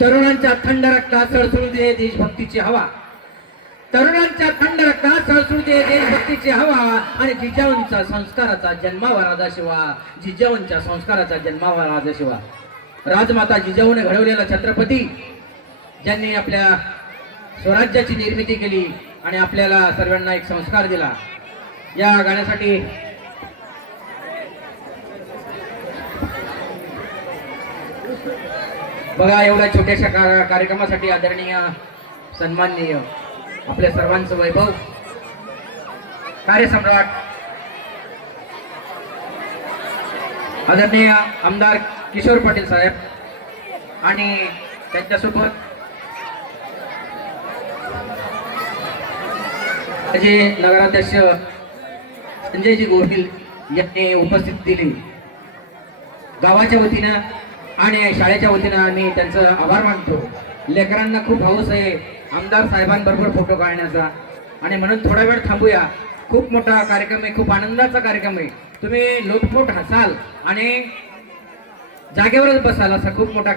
तरुणांच्या थंड रक्तात सळसळू दे देशभक्तीची हवा. तरुणांच्या थंड रक्तात सळसळू दे देशभक्तीची हवा. आणि जिजाऊंच्या संस्काराचा जन्मावा राजा शिवा. जिजाऊंच्या संस्काराचा जन्मावा राजा शिवा. राजमाता जिजाऊने घडवलेला छत्रपती, ज्यांनी आपल्या स्वराज्याची निर्मिती केली आणि आपल्याला सर्वांना एक संस्कार दिला. या गाण्यासाठी बघा, एवढ्या छोट्याशा कार्यक्रमासाठी आदरणीय सन्माननीय आपल्या सर्वांचं वैभव कार्यसम्राट आदरणीय आमदार किशोर पाटील साहेब आणि त्यांच्यासोबत जे नगराध्यक्ष संजयजी गोहिल यांनी उपस्थित दिली. गावाच्या वतीनं आणि शाळेच्या वतीनं आम्ही त्यांचं आभार मानतो. लेकरांना खूप हौस आहे आमदार साहेबांबरोबर फोटो काढण्याचा, आणि म्हणून थोडा वेळ थांबूया. खूप मोठा कार्यक्रम आहे, खूप आनंदाचा कार्यक्रम आहे. तुम्ही लोटपोट हसाल आणि जागेवरच बसाल असा खूप मोठा